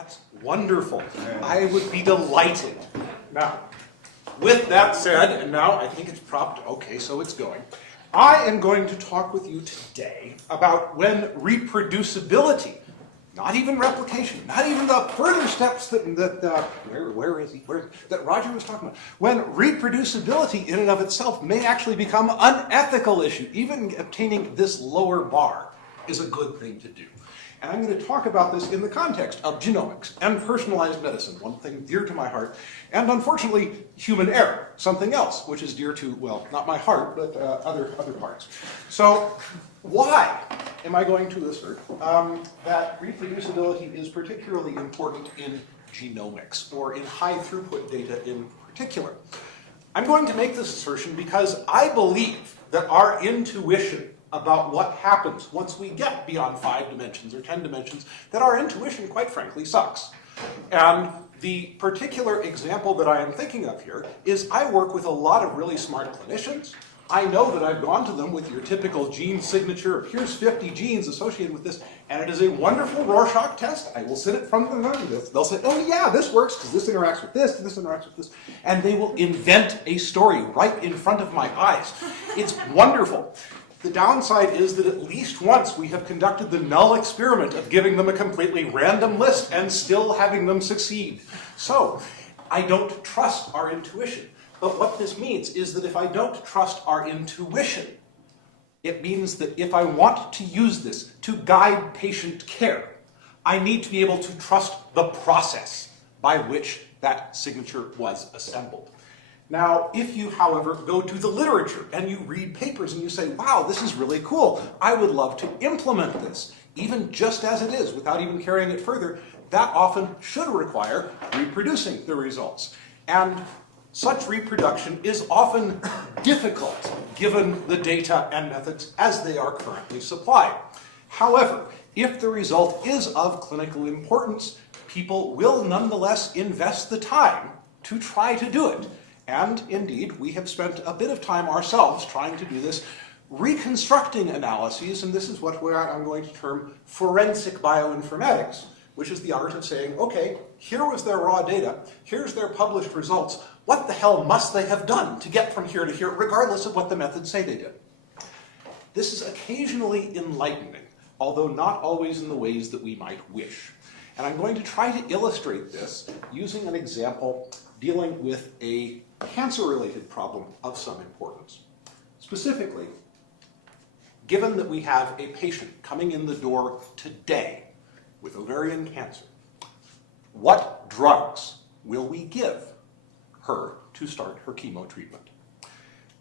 That's wonderful. I would be delighted. Now, with that said, and now I think it's propped, okay, so it's going. I am going to talk with you today about when reproducibility, not even replication, not even the further steps that Roger was talking about, when reproducibility in and of itself may actually become an ethical issue. Even obtaining this lower bar is a good thing to do. And I'm going to talk about this in the context of genomics and personalized medicine, one thing dear to my heart, and unfortunately, human error, something else, which is dear to, well, not my heart, but other parts. So why am I going to assert that reproducibility is particularly important in genomics, or in high throughput data in particular? I'm going to make this assertion because I believe that our intuition about what happens once we get beyond 5 dimensions or 10 dimensions, that our intuition, quite frankly, sucks. And the particular example that I am thinking of here is I work with a lot of really smart clinicians. I know that I've gone to them with your typical gene signature of here's 50 genes associated with this, and it is a wonderful Rorschach test. I will sit it from them. They'll say, oh yeah, this works because this interacts with this interacts with this, and they will invent a story right in front of my eyes. It's wonderful. The downside is that at least once we have conducted the null experiment of giving them a completely random list and still having them succeed. So, I don't trust our intuition. But what this means is that if I don't trust our intuition, it means that if I want to use this to guide patient care, I need to be able to trust the process by which that signature was assembled. Now, if you, however, go to the literature and you read papers and you say, wow, this is really cool, I would love to implement this, even just as it is, without even carrying it further, that often should require reproducing the results. And such reproduction is often difficult, given the data and methods as they are currently supplied. However, if the result is of clinical importance, people will nonetheless invest the time to try to do it. And indeed, we have spent a bit of time ourselves trying to do this, reconstructing analyses, and this is what I'm going to term forensic bioinformatics, which is the art of saying, okay, here was their raw data, here's their published results, what the hell must they have done to get from here to here, regardless of what the methods say they did? This is occasionally enlightening, although not always in the ways that we might wish. And I'm going to try to illustrate this using an example dealing with a cancer-related problem of some importance. Specifically, given that we have a patient coming in the door today with ovarian cancer, what drugs will we give her to start her chemo treatment?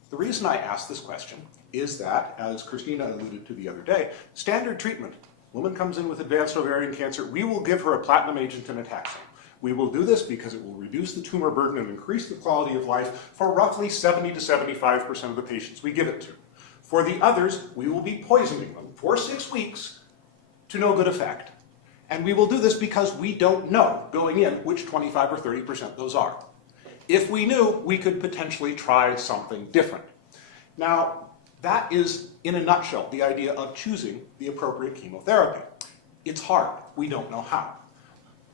The reason I ask this question is that, as Christina alluded to the other day, standard treatment. Woman comes in with advanced ovarian cancer, we will give her a platinum agent and a taxane. We will do this because it will reduce the tumor burden and increase the quality of life for roughly 70 to 75% of the patients we give it to. For the others, we will be poisoning them for 6 weeks to no good effect. And we will do this because we don't know, going in, which 25 or 30% those are. If we knew, we could potentially try something different. Now, that is, in a nutshell, the idea of choosing the appropriate chemotherapy. It's hard. We don't know how.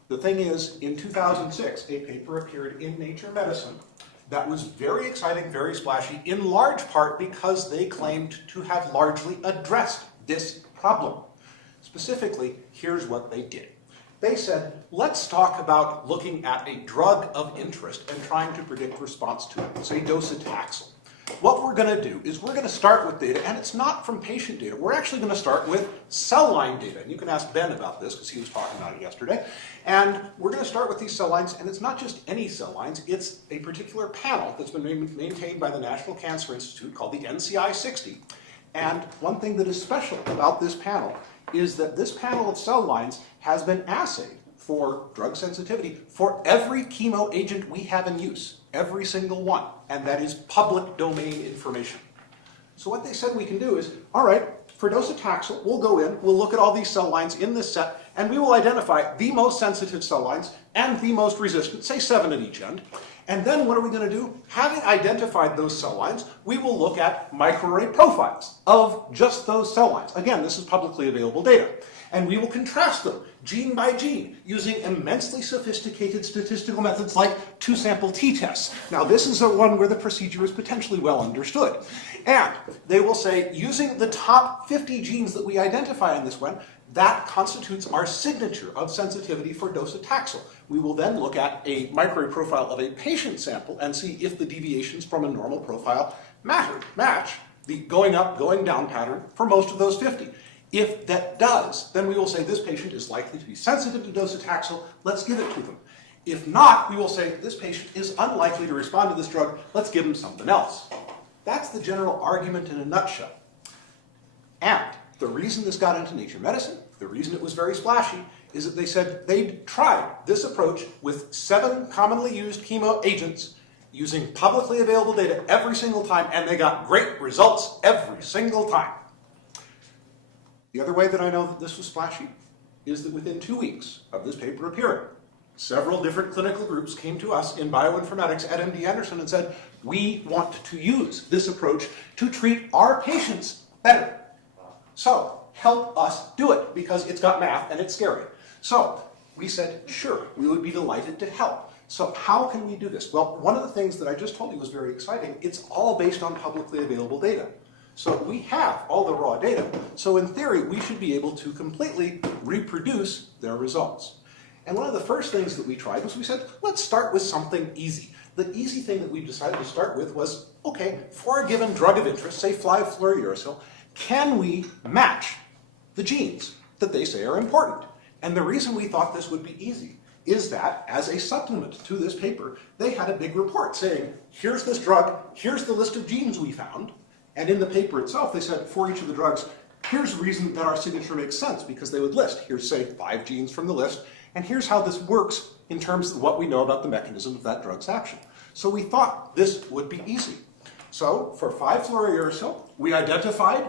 The thing is, in 2006, a paper appeared in Nature Medicine that was very exciting, very splashy, in large part because they claimed to have largely addressed this problem. Specifically, here's what they did. They said, let's talk about looking at a drug of interest and trying to predict response to it, say docetaxel. What we're going to do is we're going to start with data, and it's not from patient data. We're actually going to start with cell line data. And you can ask Ben about this because he was talking about it yesterday. And we're going to start with these cell lines, and it's not just any cell lines. It's a particular panel that's been maintained by the National Cancer Institute called the NCI-60. And one thing that is special about this panel is that this panel of cell lines has been assayed for drug sensitivity for every chemo agent we have in use, every single one, and that is public domain information. So what they said we can do is, all right, for docetaxel, we'll go in, we'll look at all these cell lines in this set, and we will identify the most sensitive cell lines and the most resistant, say 7 at each end. And then what are we going to do? Having identified those cell lines, we will look at microarray profiles of just those cell lines. Again, this is publicly available data. And we will contrast them. gene by gene, using immensely sophisticated statistical methods like two-sample t-tests. Now, this is one where the procedure is potentially well understood. And they will say, using the top 50 genes that we identify in this one, that constitutes our signature of sensitivity for docetaxel. We will then look at a microarray profile of a patient sample and see if the deviations from a normal profile match the going up, going down pattern for most of those 50. If that does, then we will say this patient is likely to be sensitive to docetaxel, let's give it to them. If not, we will say this patient is unlikely to respond to this drug, let's give them something else. That's the general argument in a nutshell. And the reason this got into Nature Medicine, the reason it was very splashy, is that they said they'd tried this approach with 7 commonly used chemo agents using publicly available data every single time, and they got great results every single time. The other way that I know that this was splashy is that within 2 weeks of this paper appearing, several different clinical groups came to us in bioinformatics at MD Anderson and said, we want to use this approach to treat our patients better. So help us do it, because it's got math and it's scary. So we said, sure, we would be delighted to help. So how can we do this? Well, one of the things that I just told you was very exciting. It's all based on publicly available data. So we have all the raw data. So in theory, we should be able to completely reproduce their results. And one of the first things that we tried was we said, let's start with something easy. The easy thing that we decided to start with was, okay, for a given drug of interest, say 5-fluorouracil, can we match the genes that they say are important? And the reason we thought this would be easy is that, as a supplement to this paper, they had a big report saying, here's this drug, here's the list of genes we found, and in the paper itself, they said, for each of the drugs, here's the reason that our signature makes sense, because they would list, here's, say, 5 genes from the list, and here's how this works in terms of what we know about the mechanism of that drug's action. So we thought this would be easy. So for 5-fluorouracil, we identified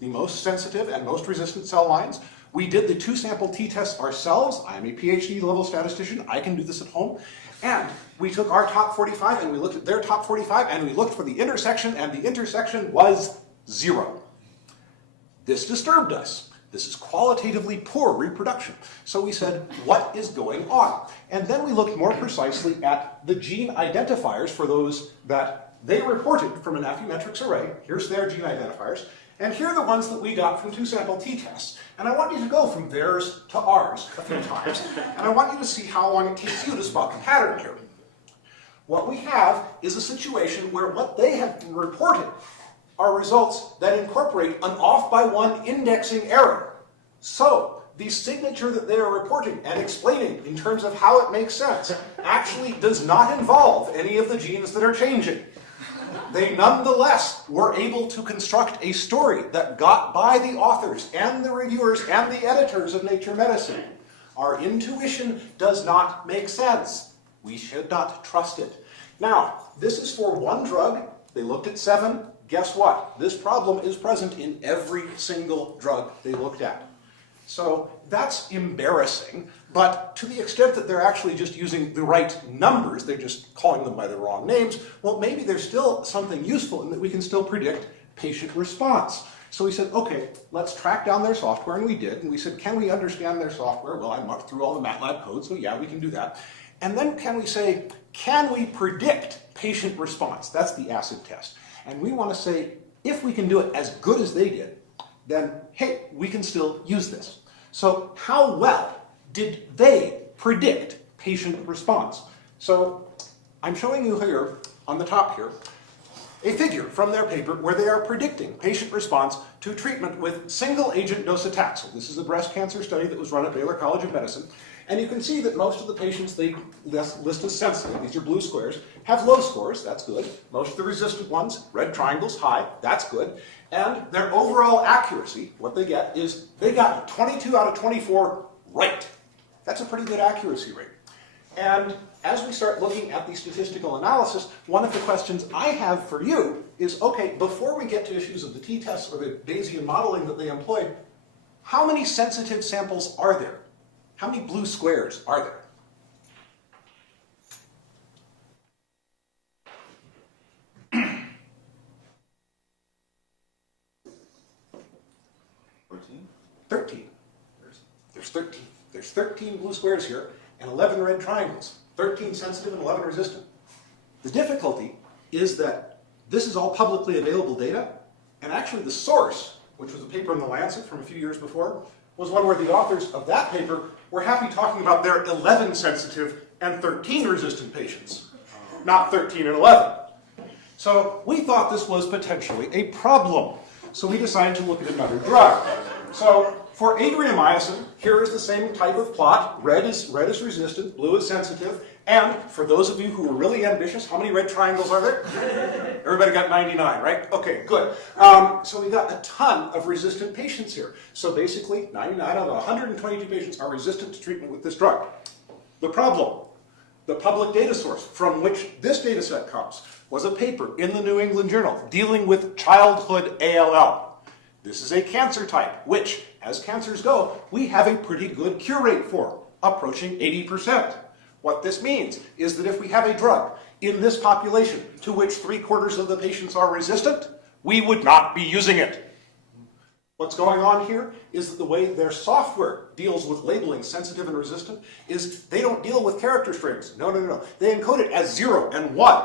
the most sensitive and most resistant cell lines. We did the 2-sample t-test ourselves. I am a PhD level statistician. I can do this at home. And we took our top 45 and we looked at their top 45 and we looked for the intersection, and the intersection was 0. This disturbed us. This is qualitatively poor reproduction. So we said, what is going on? And then we looked more precisely at the gene identifiers for those that they reported from an Affymetrix array. Here's their gene identifiers. And here are the ones that we got from 2-sample t-tests. And I want you to go from theirs to ours a few times. And I want you to see how long it takes you to spot the pattern here. What we have is a situation where what they have reported are results that incorporate an off-by-1 indexing error. So the signature that they are reporting and explaining in terms of how it makes sense actually does not involve any of the genes that are changing. They nonetheless were able to construct a story that got by the authors and the reviewers and the editors of Nature Medicine. Our intuition does not make sense. We should not trust it. Now, this is for one drug. They looked at 7. Guess what? This problem is present in every single drug they looked at. So that's embarrassing, but to the extent that they're actually just using the right numbers, they're just calling them by the wrong names, well, maybe there's still something useful in that we can still predict patient response. So we said, okay, let's track down their software, and we did. And we said, can we understand their software? Well, I mucked through all the MATLAB code, so yeah, we can do that. And then can we say, can we predict patient response? That's the acid test. And we want to say, if we can do it as good as they did, then, hey, we can still use this. So how well did they predict patient response? So I'm showing you here, on the top here, a figure from their paper where they are predicting patient response to treatment with single-agent docetaxel. This is a breast cancer study that was run at Baylor College of Medicine. And you can see that most of the patients they list as sensitive, these are blue squares, have low scores, that's good. Most of the resistant ones, red triangles, high, that's good. And their overall accuracy, what they get is, they got 22 out of 24 right. That's a pretty good accuracy rate. And as we start looking at the statistical analysis, one of the questions I have for you is, okay, before we get to issues of the t-tests or the Bayesian modeling that they employed, how many sensitive samples are there? How many blue squares are there? There's 13. There's There's 13 blue squares here and 11 red triangles. 13 sensitive and 11 resistant. The difficulty is that this is all publicly available data, and actually the source, which was a paper in the Lancet from a few years before, was one where the authors of that paper were happy talking about their 11 sensitive and 13 resistant patients, not 13 and 11. So we thought this was potentially a problem. So we decided to look at another drug. So for adriamycin, here is the same type of plot. Red is resistant, blue is sensitive. And for those of you who are really ambitious, how many red triangles are there? Everybody got 99, right? Okay, good. So we got a ton of resistant patients here. So basically, 99 out of 122 patients are resistant to treatment with this drug. The problem, the public data source from which this data set comes, was a paper in the New England Journal dealing with childhood ALL. This is a cancer type, which, as cancers go, we have a pretty good cure rate for, approaching 80%. What this means is that if we have a drug in this population to which 3/4 of the patients are resistant, we would not be using it. What's going on here is that the way their software deals with labeling sensitive and resistant is they don't deal with character strings. No. They encode it as 0 and 1.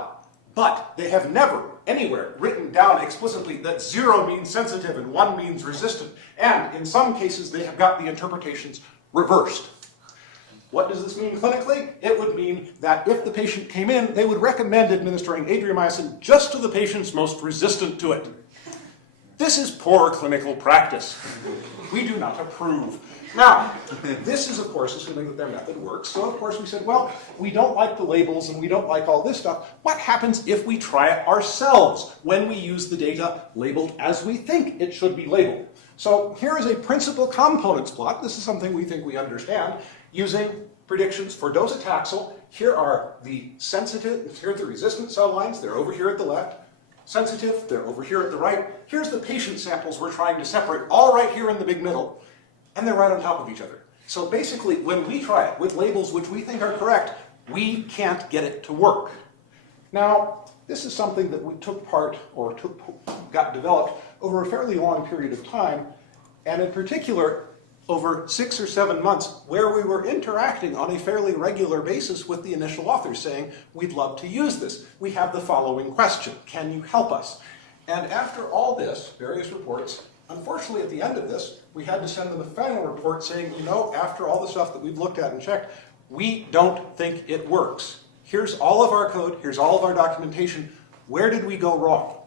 But they have never, anywhere, written down explicitly that 0 means sensitive and 1 means resistant. And in some cases, they have got the interpretations reversed. What does this mean clinically? It would mean that if the patient came in, they would recommend administering adriamycin just to the patients most resistant to it. This is poor clinical practice. We do not approve. Now, this is, of course, assuming that their method works. So, of course, we said, well, we don't like the labels and we don't like all this stuff. What happens if we try it ourselves when we use the data labeled as we think it should be labeled? So here is a principal components plot. This is something we think we understand using predictions for docetaxel. Here are the sensitive, here are the resistant cell lines. They're over here at the left. Sensitive, they're over here at the right. Here's the patient samples we're trying to separate, all right here in the big middle. And they're right on top of each other. So basically, when we try it with labels which we think are correct, we can't get it to work. Now, this is something that we got developed over a fairly long period of time, and in particular, over 6 or 7 months, where we were interacting on a fairly regular basis with the initial authors, saying, we'd love to use this. We have the following question: can you help us? And after all this, various reports, unfortunately, at the end of this, we had to send them a final report saying, you know, after all the stuff that we've looked at and checked, we don't think it works. Here's all of our code, here's all of our documentation. Where did we go wrong?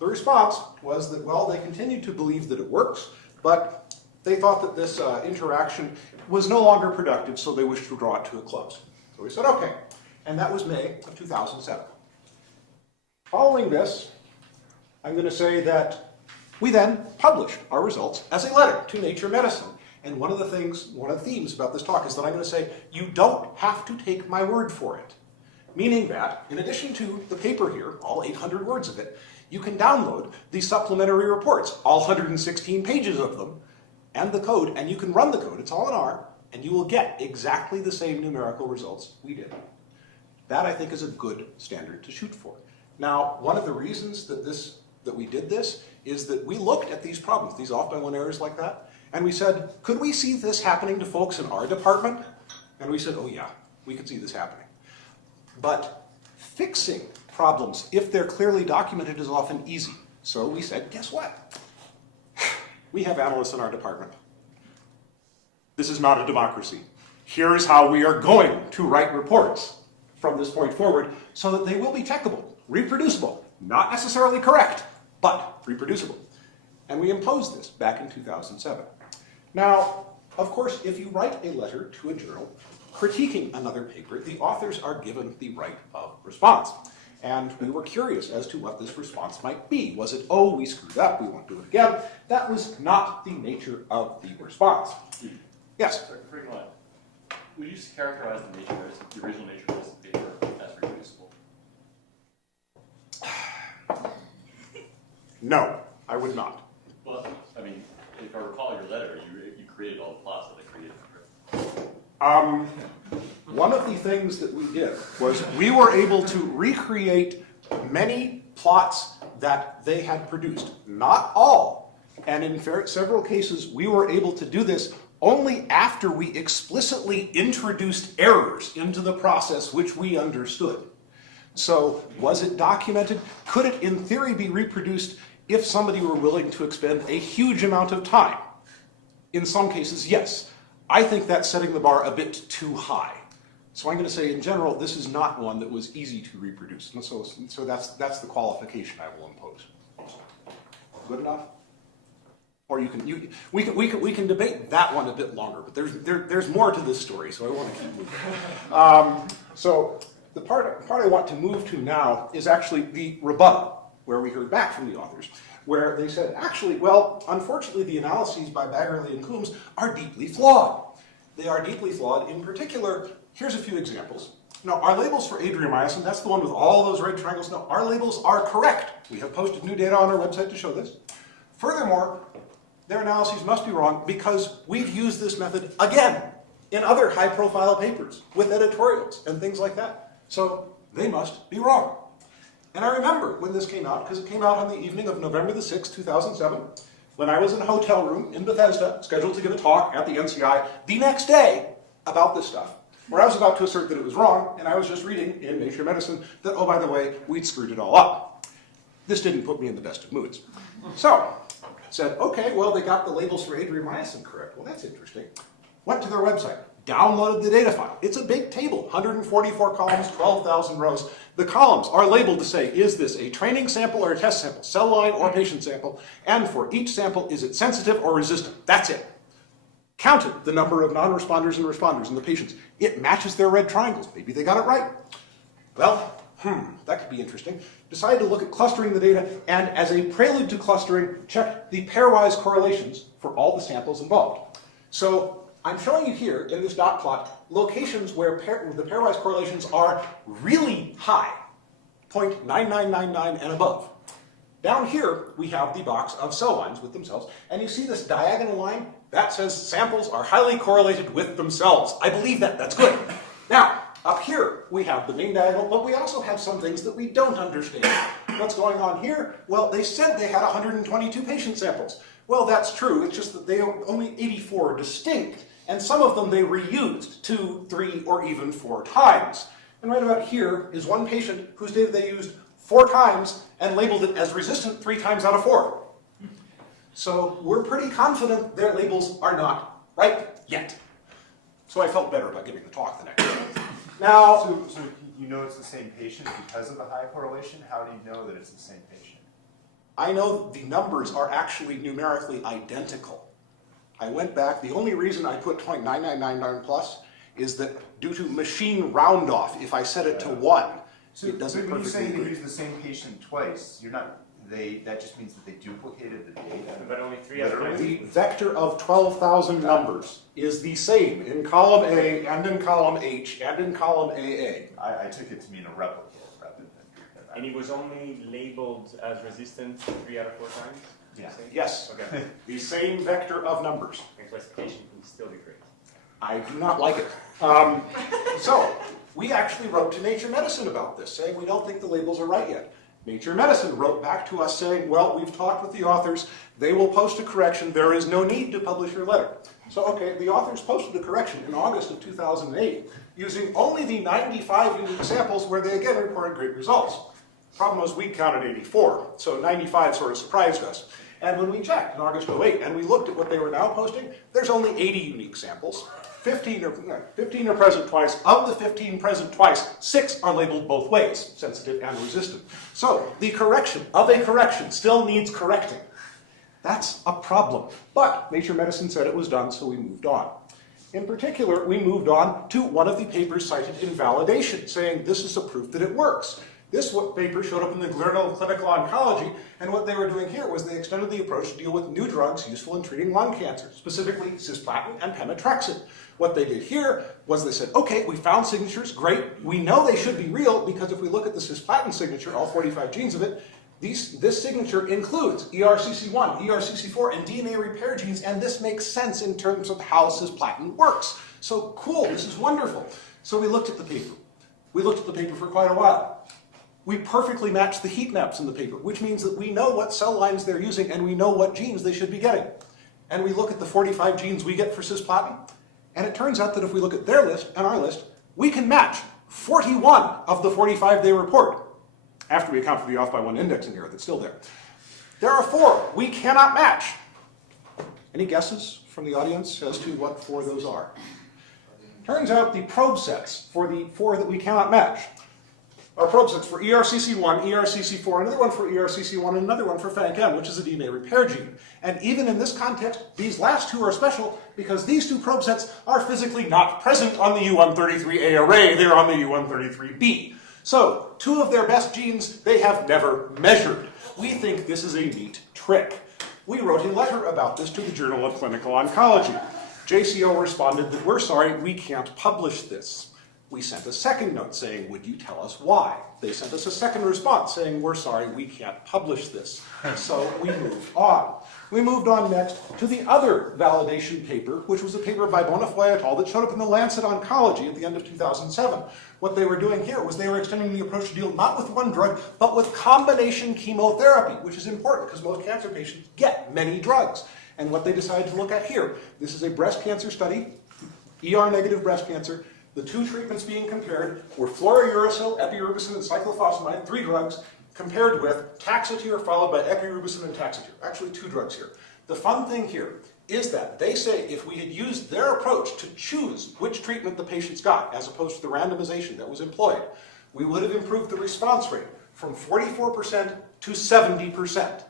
The response was that, well, they continued to believe that it works, but they thought that this interaction was no longer productive, so they wished to draw it to a close. So we said, okay. And that was May of 2007. Following this, I'm going to say that we then published our results as a letter to Nature Medicine. And one of the themes about this talk is that I'm going to say, you don't have to take my word for it. Meaning that, in addition to the paper here, all 800 words of it, you can download the supplementary reports, all 116 pages of them, and the code, and you can run the code. It's all in R, and you will get exactly the same numerical results we did. That, I think, is a good standard to shoot for. Now, one of the reasons that we did this is that we looked at these problems, these off-by-one errors like that, and we said, could we see this happening to folks in our department? And we said, oh yeah, we could see this happening. But fixing problems, if they're clearly documented, is often easy. So we said, guess what? We have analysts in our department. This is not a democracy. Here is how we are going to write reports from this point forward so that they will be checkable, reproducible, not necessarily correct, but reproducible. And we imposed this back in 2007. Now, of course, if you write a letter to a journal critiquing another paper, the authors are given the right of response. And we were curious as to what this response might be. Was it, oh, we screwed up, we won't do it again? That was not the nature of the response. Yes? Would you characterize the original Nature Medicine paper as reproducible? No, I would not. Well, I mean, if I recall your letter, you created all the plots that they created. One of the things that we did was we were able to recreate many plots that they had produced. Not all. And in several cases, we were able to do this only after we explicitly introduced errors into the process which we understood. So was it documented? Could it in theory be reproduced if somebody were willing to expend a huge amount of time? In some cases, yes. I think that's setting the bar a bit too high. So I'm going to say in general, this is not one that was easy to reproduce. And so that's the qualification I will impose. Good enough? Or we can debate that one a bit longer, but there's more to this story, so I want to keep moving. So the part I want to move to now is actually the rebuttal, where we heard back from the authors, where they said, actually, well, unfortunately, the analyses by Baggerly and Coombs are deeply flawed. They are deeply flawed. In particular, here's a few examples. Now, our labels for adriamycin, that's the one with all those red triangles. No, our labels are correct. We have posted new data on our website to show this. Furthermore, their analyses must be wrong because we've used this method again in other high-profile papers with editorials and things like that. So they must be wrong. And I remember when this came out, because it came out on the evening of November the 6th, 2007, when I was in a hotel room in Bethesda, scheduled to give a talk at the NCI the next day about this stuff, where I was about to assert that it was wrong, and I was just reading in Nature Medicine that, oh, by the way, we'd screwed it all up. This didn't put me in the best of moods. So, said, okay, well, they got the labels for adriamycin correct. Well, that's interesting. Went to their website, downloaded the data file. It's a big table, 144 columns, 12,000 rows. The columns are labeled to say, is this a training sample or a test sample, cell line or patient sample, and for each sample, is it sensitive or resistant? That's it. Counted the number of non-responders and responders in the patients. It matches their red triangles. Maybe they got it right. Well, that could be interesting. Decided to look at clustering the data, and as a prelude to clustering, checked the pairwise correlations for all the samples involved. So I'm showing you here in this dot plot locations where the pairwise correlations are really high, 0.9999 and above. Down here, we have the box of cell lines with themselves, and you see this diagonal line? That says samples are highly correlated with themselves. I believe that. That's good. Now, up here, we have the main diagonal, but we also have some things that we don't understand. What's going on here? Well, they said they had 122 patient samples. Well, that's true. It's just that they have only 84 distinct, and some of them they reused 2, 3, or even 4 times. And right about here is one patient whose data they used 4 times and labeled it as resistant 3 times out of 4. So we're pretty confident their labels are not right yet. So I felt better about giving the talk the next day. Now, so you know it's the same patient because of the high correlation? How do you know that it's the same patient? I know the numbers are actually numerically identical. I went back. The only reason I put 0.9999 plus is that due to machine round off, if I set it to 1, it doesn't when you say perfectly you agree. use the same patient twice, you're not. That just means that they duplicated the data. But only 3 out of 9. The vector of 12,000 numbers is the same in column A and in column H and in column AA. I took it to mean a replicate rather than. And it was only labeled as resistant 3 out of 4 times? Yeah. Yes, Okay. the same vector of numbers. And classification can still be great. I do not like it. So we actually wrote to Nature Medicine about this, saying we don't think the labels are right yet. Nature Medicine wrote back to us saying, well, we've talked with the authors. They will post a correction. There is no need to publish your letter. So, okay, the authors posted a correction in August of 2008 using only the 95 unique samples where they again reported great results. Problem was we counted 84, so 95 sort of surprised us. And when we checked in August 2008 and we looked at what they were now posting, there's only 80 unique samples. 15 are present twice. Of the 15 present twice, 6 are labeled both ways, sensitive and resistant. So the correction of a correction still needs correcting. That's a problem. But Nature Medicine said it was done, so we moved on. In particular, we moved on to one of the papers cited in validation, saying this is a proof that it works. This paper showed up in the Journal of Clinical Oncology, and what they were doing here was they extended the approach to deal with new drugs useful in treating lung cancer, specifically cisplatin and pemetrexed. What they did here was they said, okay, we found signatures, great. We know they should be real because if we look at the cisplatin signature, all 45 genes of it, this signature includes ERCC1, ERCC4, and DNA repair genes, and this makes sense in terms of how cisplatin works. So cool, this is wonderful. So we looked at the paper. We looked at the paper for quite a while. We perfectly matched the heat maps in the paper, which means that we know what cell lines they're using and we know what genes they should be getting. and we look at the 45 genes we get for cisplatin, and it turns out that if we look at their list and our list, we can match 41 of the 45 they report, after we account for the off by one indexing error that's still there. There are 4 we cannot match. Any guesses from the audience as to what 4 those are? Turns out the probe sets for the 4 that we cannot match are probe sets for ERCC1, ERCC4, another one for ERCC1, and another one for FANC-M, which is a DNA repair gene. And even in this context, these last 2 are special because these 2 probe sets are physically not present on the U133A array, they're on the U133B. So, 2 of their best genes they have never measured. We think this is a neat trick. We wrote a letter about this to the Journal of Clinical Oncology. JCO responded that we're sorry, we can't publish this. We sent a second note saying, would you tell us why? They sent us a second response saying, we're sorry, we can't publish this. So we moved on. We moved on next to the other validation paper, which was a paper by Bonnefoy et al. That showed up in the Lancet Oncology at the end of 2007. What they were doing here was they were extending the approach to deal not with one drug, but with combination chemotherapy, which is important because most cancer patients get many drugs. And what they decided to look at here, this is a breast cancer study, ER-negative breast cancer. The 2 treatments being compared were fluorouracil, epirubicin, and cyclophosphamide, 3 drugs, compared with taxotere followed by epirubicin and taxotere. Actually 2 drugs here. The fun thing here is that they say if we had used their approach to choose which treatment the patients got, as opposed to the randomization that was employed, we would have improved the response rate from 44% to 70%.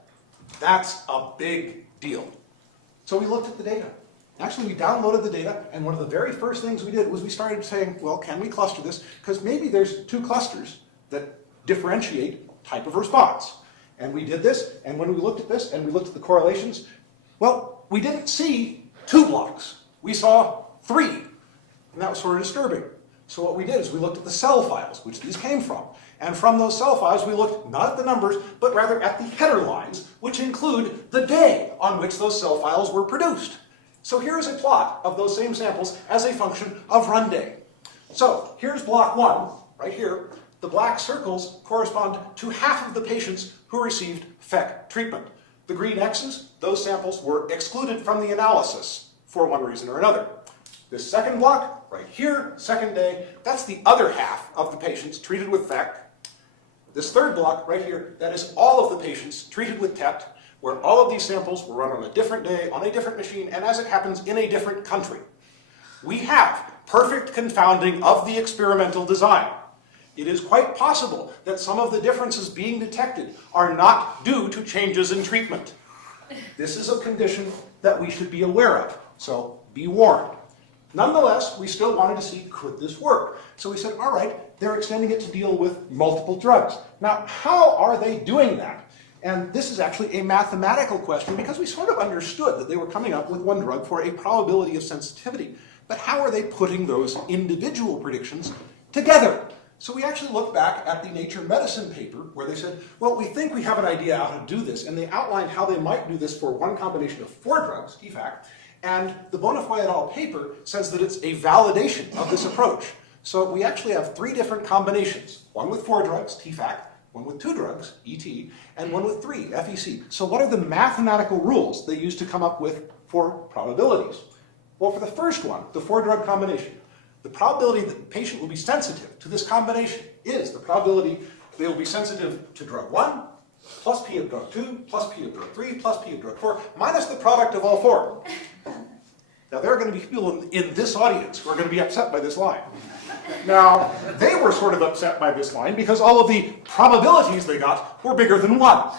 That's a big deal. So we looked at the data. Actually, we downloaded the data, and one of the very first things we did was we started saying, well, can we cluster this? Because maybe there's 2 clusters that differentiate type of response. And we did this, and when we looked at this, and we looked at the correlations, well, we didn't see 2 blocks. We saw 3, and that was sort of disturbing. So what we did is we looked at the cell files, which these came from. And from those cell files, we looked not at the numbers, but rather at the header lines, which include the day on which those cell files were produced. So here's a plot of those same samples as a function of run day. So here's block 1, right here. The black circles correspond to half of the patients who received FEC treatment. The green X's, those samples were excluded from the analysis for one reason or another. This second block, right here, second day, that's the other half of the patients treated with FEC. This third block, right here, that is all of the patients treated with TET, where all of these samples were run on a different day, on a different machine, and as it happens, in a different country. We have perfect confounding of the experimental design. It is quite possible that some of the differences being detected are not due to changes in treatment. This is a condition that we should be aware of, so be warned. Nonetheless, we still wanted to see, could this work? So we said, all right, they're extending it to deal with multiple drugs. Now, how are they doing that? And this is actually a mathematical question because we sort of understood that they were coming up with one drug for a probability of sensitivity. But how are they putting those individual predictions together? So we actually looked back at the Nature Medicine paper where they said, well, we think we have an idea how to do this. And they outlined how they might do this for one combination of 4 drugs, TFAC. And the Bonnefoy et al. Paper says that it's a validation of this approach. So we actually have 3 different combinations. One with 4 drugs, TFAC, one with 2 drugs, ET, and one with 3, FEC. So what are the mathematical rules they use to come up with for probabilities? Well, for the first one, the 4-drug combination, the probability that the patient will be sensitive to this combination is the probability they will be sensitive to drug 1, plus P of drug 2, plus P of drug 3, plus P of drug 4, minus the product of all 4. Now, there are going to be people in this audience who are going to be upset by this line. Now, they were sort of upset by this line because all of the probabilities they got were bigger than 1.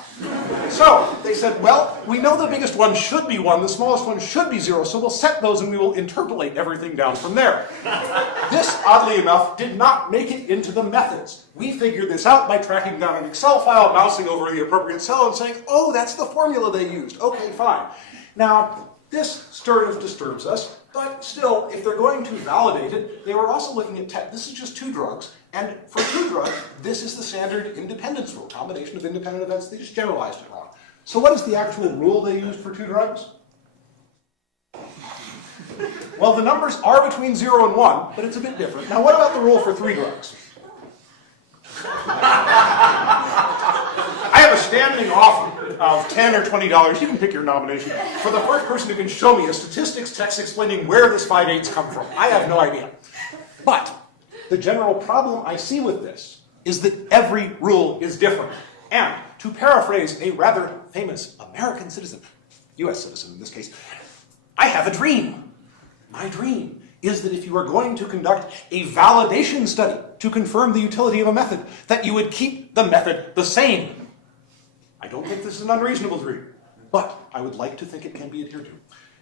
So they said, well, we know the biggest one should be 1, the smallest one should be 0, so we'll set those and we will interpolate everything down from there. This, oddly enough, did not make it into the methods. We figured this out by tracking down an Excel file, mousing over the appropriate cell and saying, oh, that's the formula they used. Okay, fine. Now, this sort of disturbs us, but still, if they're going to validate it, they were also looking at TET. This is just 2 drugs, and for 2 drugs, this is the standard independence rule, combination of independent events. They just generalized it wrong. So what is the actual rule they used for 2 drugs? Well, the numbers are between 0 and 1, but it's a bit different. Now, what about the rule for 3 drugs? I have a standing offer of $10 or $20, you can pick your nomination, for the first person who can show me a statistics text explaining where this 5/8 come from. I have no idea. But the general problem I see with this is that every rule is different. And to paraphrase a rather famous American citizen, US citizen in this case, I have a dream. My dream is that if you are going to conduct a validation study to confirm the utility of a method, that you would keep the method the same. I don't think this is an unreasonable dream, but I would like to think it can be adhered to.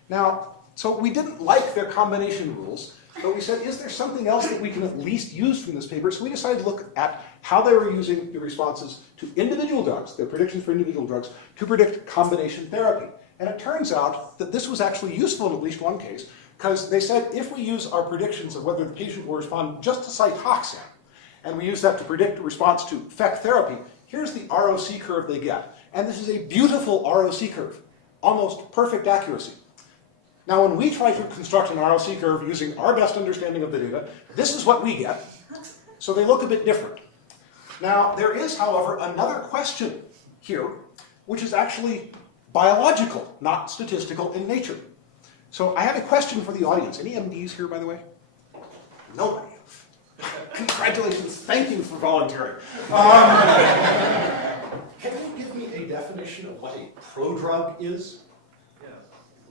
Now, so we didn't like their combination rules, but we said, is there something else that we can at least use from this paper? So we decided to look at how they were using the responses to individual drugs, their predictions for individual drugs, to predict combination therapy. And it turns out that this was actually useful in at least one case, because they said if we use our predictions of whether the patient will respond just to Cytoxan, and we use that to predict a response to FEC therapy, here's the ROC curve they get. And this is a beautiful ROC curve, almost perfect accuracy. Now, when we try to construct an ROC curve using our best understanding of the data, this is what we get. So they look a bit different. Now, there is, however, another question here, which is actually biological, not statistical in nature. So I have a question for the audience. Any MDs here, by the way? Nobody. Congratulations. Thank you for volunteering. Can you give me a definition of what a prodrug is? Yeah, I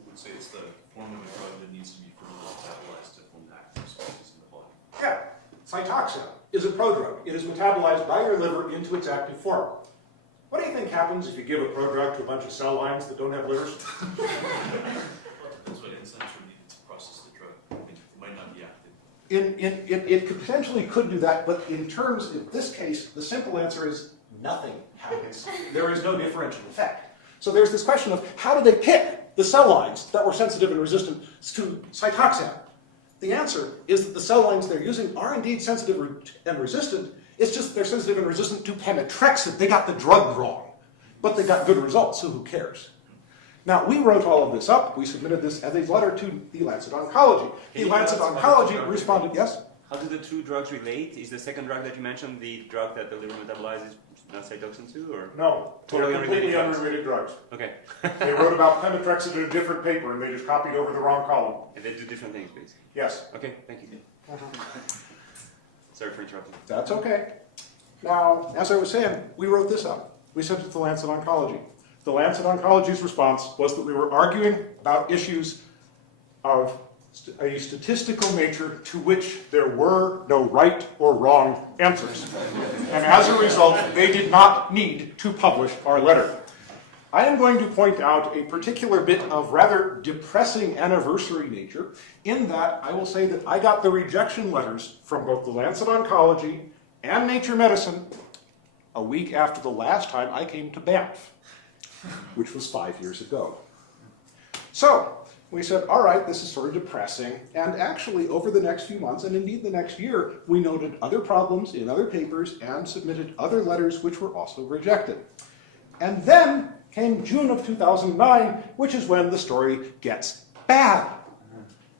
would say it's the form of a drug that needs to be further metabolized to form active substances in the body. Yeah. Cytoxan is a prodrug. It is metabolized by your liver into its active form. What do you think happens if you give a prodrug to a bunch of cell lines that don't have livers? That's what enzymes are needed to process the drug. It might not be active. It potentially could do that, but in terms of this case, the simple answer is nothing happens. There is no differential effect. So there's this question of how do they pick the cell lines that were sensitive and resistant to Cytoxan? The answer is that the cell lines they're using are indeed sensitive and resistant. It's just they're sensitive and resistant to pemetrexed. They got the drug wrong, but they got good results, so who cares? Now, we wrote all of this up. We submitted this as a letter to the Lancet Oncology. The Lancet Oncology responded, yes? How do the two drugs relate? Is the second drug that you mentioned the drug that the liver metabolizes not Cytoxan 2, or? No, Totally completely unrelated drugs. unrelated drugs. Okay. They wrote about pemetrexed in a different paper, and they just copied over the wrong column. And they do different things, basically. Yes. Okay, thank you. Sorry for interrupting. That's okay. Now, as I was saying, we wrote this up. We sent it to the Lancet Oncology. The Lancet Oncology's response was that we were arguing about issues of a statistical nature to which there were no right or wrong answers. And as a result, they did not need to publish our letter. I am going to point out a particular bit of rather depressing anniversary nature, in that I will say that I got the rejection letters from both the Lancet Oncology and Nature Medicine a week after the last time I came to Banff, which was 5 years ago. So we said, all right, this is sort of depressing. And actually, over the next few months, and indeed the next year, we noted other problems in other papers and submitted other letters which were also rejected. And then came June of 2009, which is when the story gets bad.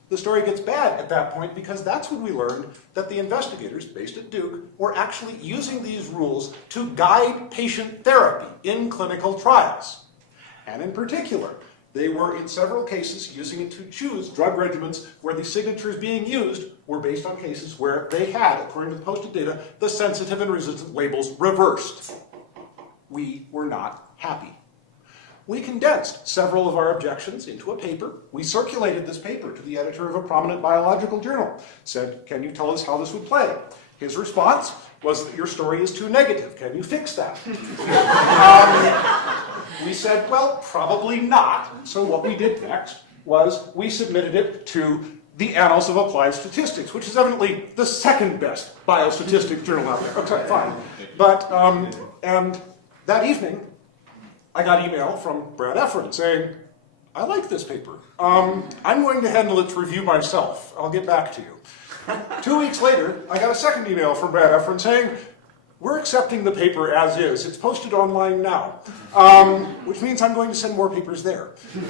The story gets bad at that point because that's when we learned that the investigators based at Duke were actually using these rules to guide patient therapy in clinical trials. And in particular, they were in several cases using it to choose drug regimens where the signatures being used were based on cases where they had, according to the posted data, the sensitive and resistant labels reversed. We were not happy. We condensed several of our objections into a paper. We circulated this paper to the editor of a prominent biological journal. Said, can you tell us how this would play? His response was that your story is too negative. Can you fix that? We said, well, probably not. So what we did next was we submitted it to the Annals of Applied Statistics, which is evidently the second best biostatistics journal out there. Okay, fine. But, and that evening, I got email from Brad Efron saying, I like this paper. I'm going to handle its review myself. I'll get back to you. 2 weeks later, I got a second email from Brad Efron saying, we're accepting the paper as is. It's posted online now, which means I'm going to send more papers there. So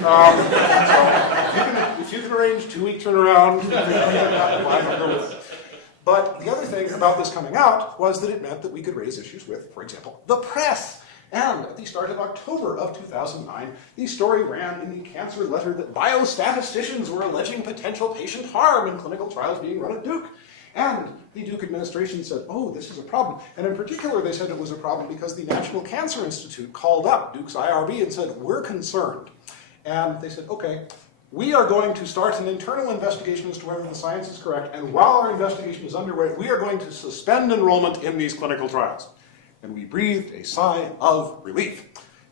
if you can arrange 2 week turnaround, I'll go with it. But the other thing about this coming out was that it meant that we could raise issues with, for example, the press. And at the start of October of 2009, the story ran in the Cancer Letter that biostatisticians were alleging potential patient harm in clinical trials being run at Duke. And the Duke administration said, oh, this is a problem. And in particular, they said it was a problem because the National Cancer Institute called up Duke's IRB and said, we're concerned. And they said, okay, we are going to start an internal investigation as to whether the science is correct. And while our investigation is underway, we are going to suspend enrollment in these clinical trials. And we breathed a sigh of relief.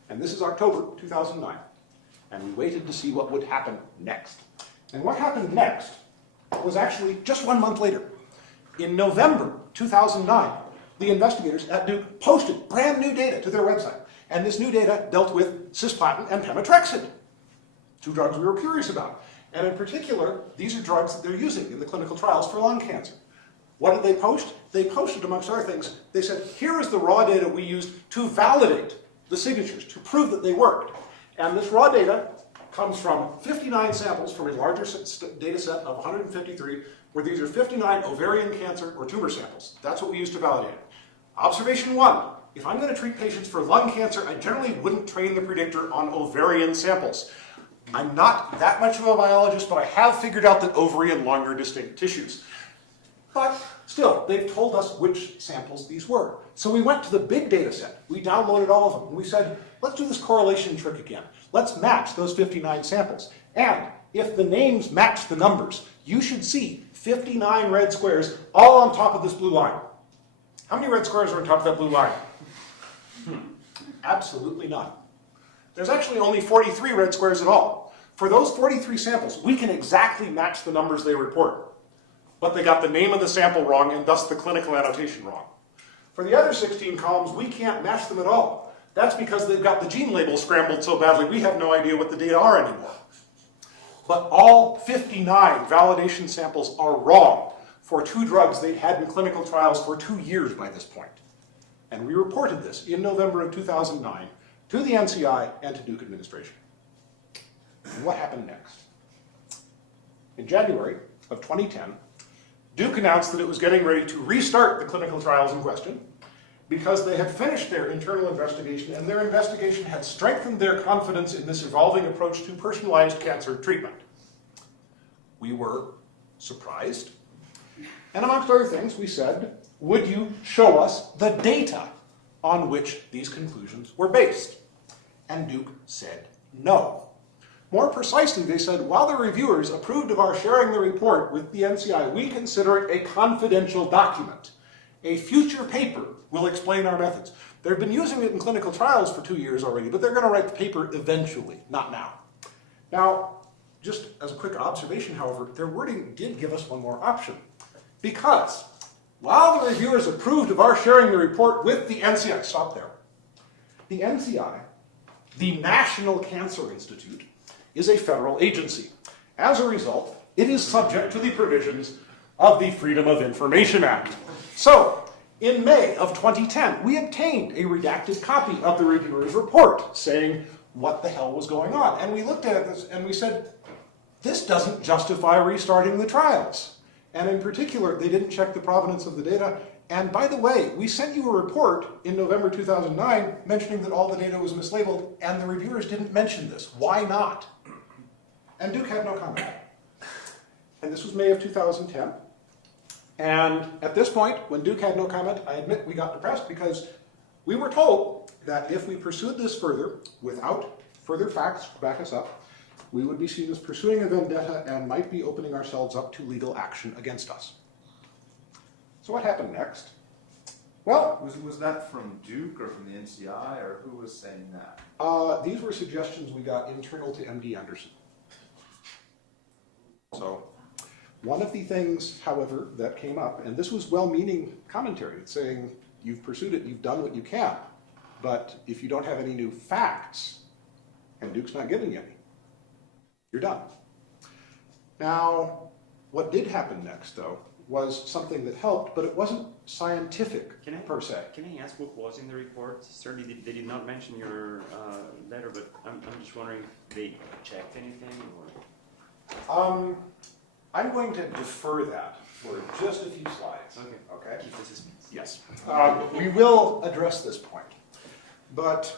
And this is October 2009. And we waited to see what would happen next. And what happened next was actually just 1 month later. In November 2009, the investigators at Duke posted brand new data to their website. And this new data dealt with cisplatin and pemetrexed, two drugs we were curious about. And in particular, these are drugs that they're using in the clinical trials for lung cancer. What did they post? They posted, amongst other things, they said, here is the raw data we used to validate the signatures, to prove that they worked. And this raw data comes from 59 samples from a larger data set of 153, where these are 59 ovarian cancer or tumor samples. That's what we used to validate it. Observation 1, if I'm going to treat patients for lung cancer, I generally wouldn't train the predictor on ovarian samples. I'm not that much of a biologist, but I have figured out that ovary and lung are distinct tissues. But still, they've told us which samples these were. So we went to the big data set. We downloaded all of them. And we said, let's do this correlation trick again. Let's match those 59 samples. And if the names match the numbers, you should see 59 red squares all on top of this blue line. How many red squares are on top of that blue line? Absolutely none. There's actually only 43 red squares at all. For those 43 samples, we can exactly match the numbers they report. But they got the name of the sample wrong and thus the clinical annotation wrong. For the other 16 columns, we can't match them at all. That's because they've got the gene label scrambled so badly we have no idea what the data are anymore. But all 59 validation samples are wrong for two drugs they'd had in clinical trials for 2 years by this point. And we reported this in November of 2009 to the NCI and to Duke administration. And what happened next? In January of 2010, Duke announced that it was getting ready to restart the clinical trials in question because they had finished their internal investigation and their investigation had strengthened their confidence in this evolving approach to personalized cancer treatment. We were surprised. And amongst other things, we said, would you show us the data on which these conclusions were based? And Duke said no. More precisely, they said, while the reviewers approved of our sharing the report with the NCI, we consider it a confidential document. A future paper will explain our methods. They've been using it in clinical trials for 2 years already, but they're going to write the paper eventually, not now. Now, just as a quick observation, however, their wording did give us one more option. Because while the reviewers approved of our sharing the report with the NCI, stop there. The NCI, the National Cancer Institute, is a federal agency. As a result, it is subject to the provisions of the Freedom of Information Act. So, in May of 2010, we obtained a redacted copy of the reviewer's report saying what the hell was going on. And we looked at this and we said, this doesn't justify restarting the trials. And in particular, they didn't check the provenance of the data. And by the way, we sent you a report in November 2009 mentioning that all the data was mislabeled, and the reviewers didn't mention this. Why not? And Duke had no comment. And this was May of 2010. And at this point, when Duke had no comment, I admit we got depressed because we were told that if we pursued this further, without further facts to back us up, we would be seen as pursuing a vendetta and might be opening ourselves up to legal action against us. So what happened next? Well, Was that from Duke or from the NCI, or who was saying that? these were suggestions we got internal to MD Anderson. So one of the things, however, that came up, and this was well-meaning commentary, it's saying, you've pursued it, you've done what you can, but if you don't have any new facts, and Duke's not giving you any, you're done. Now, what did happen next, though, was something that helped, but it wasn't scientific per se. Can I ask what was in the report? Certainly they did not mention your letter, but I'm just wondering if they checked anything or... I'm going to defer that for just a few slides. Okay. Okay? Keep the suspense. Yes. We will address this point. But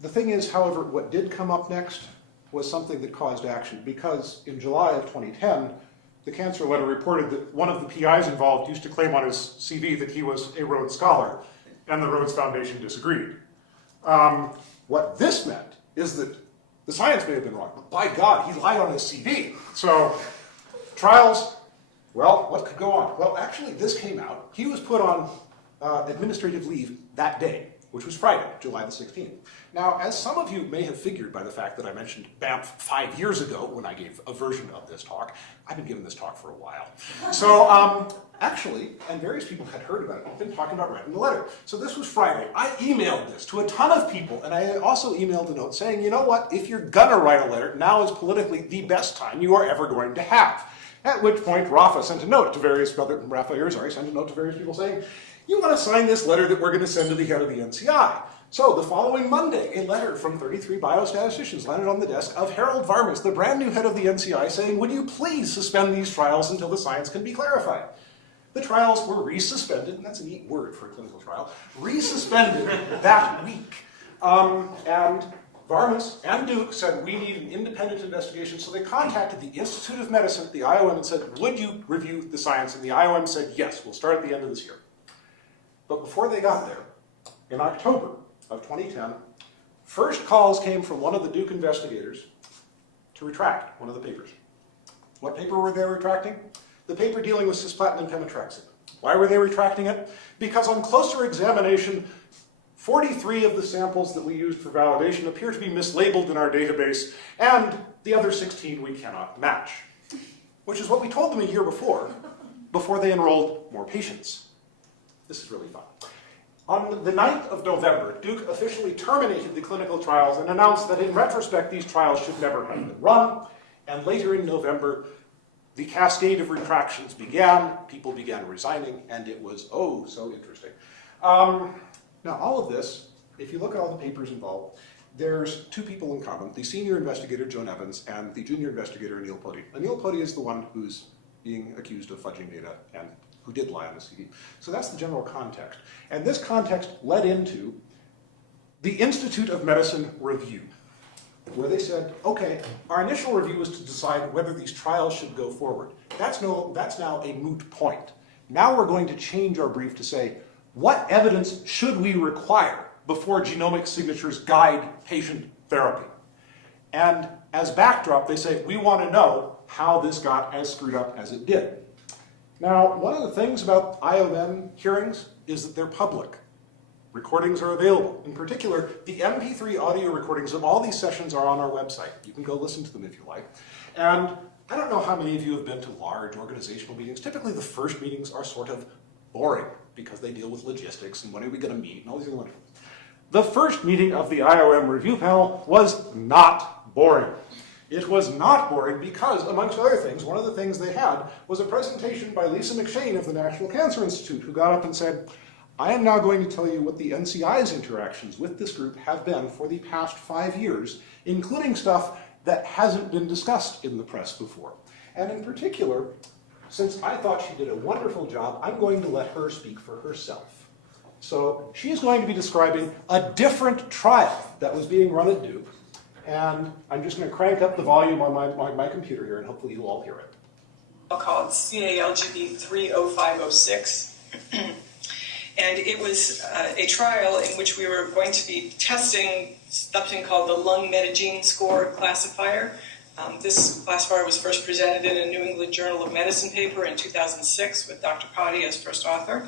the thing is, however, what did come up next was something that caused action, because in July of 2010, the cancer letter reported that one of the PIs involved used to claim on his CV that he was a Rhodes Scholar, and the Rhodes Foundation disagreed. What this meant is that the science may have been wrong, but by God, he lied on his CV. So, trials, well, what could go on? Well, actually, this came out. He was put on administrative leave that day, which was Friday, July the 16th. Now, as some of you may have figured by the fact that I mentioned BAMF 5 years ago when I gave a version of this talk, I've been giving this talk for a while. So, actually, and various people had heard about it, I've been talking about writing the letter. So this was Friday. I emailed this to a ton of people, and I also emailed a note saying, you know what, if you're gonna write a letter, now is politically the best time you are ever going to have. At which point, Rafa sent a note to various other, Rafa Irizarry sent a note to various people saying, you want to sign this letter that we're going to send to the head of the NCI. So the following Monday, a letter from 33 biostatisticians landed on the desk of Harold Varmus, the brand new head of the NCI, saying, would you please suspend these trials until the science can be clarified? The trials were resuspended, and that's a neat word for a clinical trial, resuspended that week. And Varmus and Duke said, we need an independent investigation, so they contacted the Institute of Medicine, the IOM, and said, would you review the science? And the IOM said, yes, we'll start at the end of this year. But before they got there, in October of 2010, first calls came from one of the Duke investigators to retract one of the papers. What paper were they retracting? The paper dealing with cisplatin and pemetrexed. Why were they retracting it? Because on closer examination, 43 of the samples that we used for validation appear to be mislabeled in our database, and the other 16 we cannot match. Which is what we told them a year before they enrolled more patients. This is really fun. On the 9th of November, Duke officially terminated the clinical trials and announced that in retrospect, these trials should never have been run. And later in November, the cascade of retractions began, people began resigning, and it was, oh, so interesting. Now, all of this, if you look at all the papers involved, there's two people in common, the senior investigator, Joan Evans, and the junior investigator, Anil Poti. Anil Poti is the one who's being accused of fudging data and who did lie on the CD. So that's the general context. And this context led into the Institute of Medicine review, where they said, okay, our initial review was to decide whether these trials should go forward. That's now a moot point. Now we're going to change our brief to say, what evidence should we require before genomic signatures guide patient therapy? And as backdrop, they say, we want to know how this got as screwed up as it did. Now, one of the things about IOM hearings is that they're public. Recordings are available. In particular, the MP3 audio recordings of all these sessions are on our website. You can go listen to them if you like. And I don't know how many of you have been to large organizational meetings. Typically, the first meetings are sort of boring because they deal with logistics and when are we going to meet and all these other wonderful things. The first meeting of the IOM review panel was not boring. It was not boring because, amongst other things, one of the things they had was a presentation by Lisa McShane of the National Cancer Institute, who got up and said, I am now going to tell you what the NCI's interactions with this group have been for the past 5 years, including stuff that hasn't been discussed in the press before. And in particular, since I thought she did a wonderful job, I'm going to let her speak for herself. So she's going to be describing a different trial that was being run at Duke. And I'm just going to crank up the volume on my computer here, and hopefully you'll all hear it. Called CALGB 30506. And it was a trial in which we were going to be testing something called the lung metagene score classifier. This classifier was first presented in a New England Journal of Medicine paper in 2006 with Dr. Patti as first author.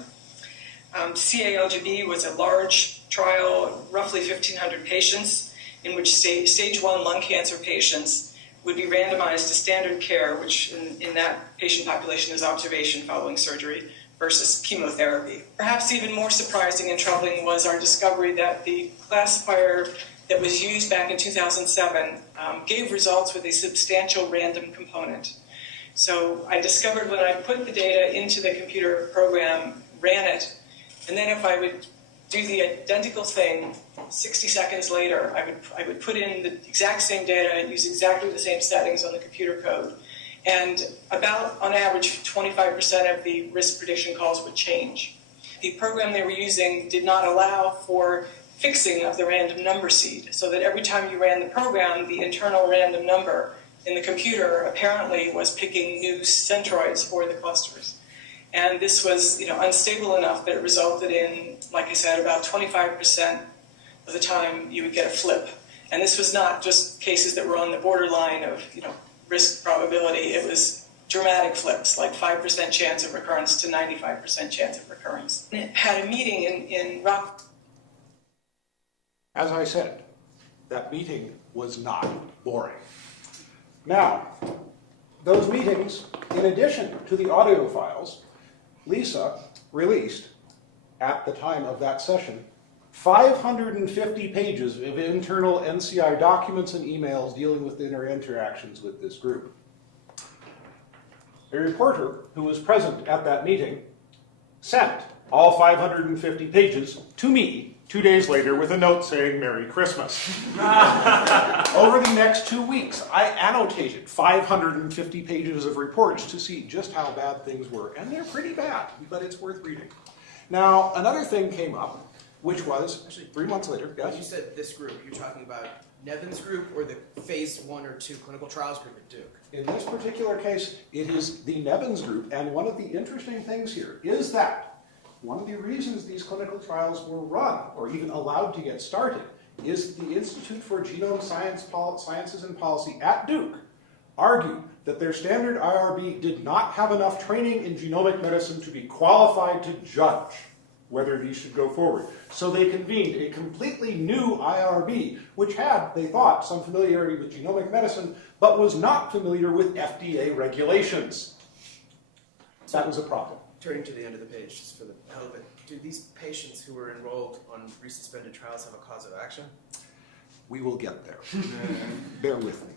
CALGB was a large trial, roughly 1,500 patients, in which stage 1 lung cancer patients would be randomized to standard care, which in that patient population is observation following surgery, versus chemotherapy. Perhaps even more surprising and troubling was our discovery that the classifier that was used back in 2007 gave results with a substantial random component. So I discovered when I put the data into the computer program, ran it, and then if I would do the identical thing 60 seconds later, I would put in the exact same data and use exactly the same settings on the computer code. And about, on average, 25% of the risk prediction calls would change. The program they were using did not allow for fixing of the random number seed, so that every time you ran the program, the internal random number in the computer apparently was picking new centroids for the clusters. And this was, unstable enough that it resulted in, like I said, about 25% of the time you would get a flip. And this was not just cases that were on the borderline of, risk probability. It was dramatic flips, like 5% chance of recurrence to 95% chance of recurrence. It had a meeting in Rock. As I said, that meeting was not boring. Now, those meetings, in addition to the audio files, Lisa released, at the time of that session, 550 pages of internal NCI documents and emails dealing with their interactions with this group. A reporter who was present at that meeting sent all 550 pages to me 2 days later with a note saying Merry Christmas. Over the next 2 weeks, I annotated 550 pages of reports to see just how bad things were. And they're pretty bad, but it's worth reading. Now, another thing came up, which was, actually 3 months later, yes? When you said this group, you're talking about Nevin's group or the phase 1 or 2 clinical trials group at Duke? In this particular case, it is the Nevins group, and one of the interesting things here is that one of the reasons these clinical trials were run, or even allowed to get started, is the Institute for Genome Sciences and Policy at Duke argued that their standard IRB did not have enough training in genomic medicine to be qualified to judge whether these should go forward. So they convened a completely new IRB, which had, they thought, some familiarity with genomic medicine, but was not familiar with FDA regulations. That was a problem. Turning to the end of the page, just for the hell of it, do these patients who were enrolled on resuspended trials have a cause of action? We will get there. Bear with me.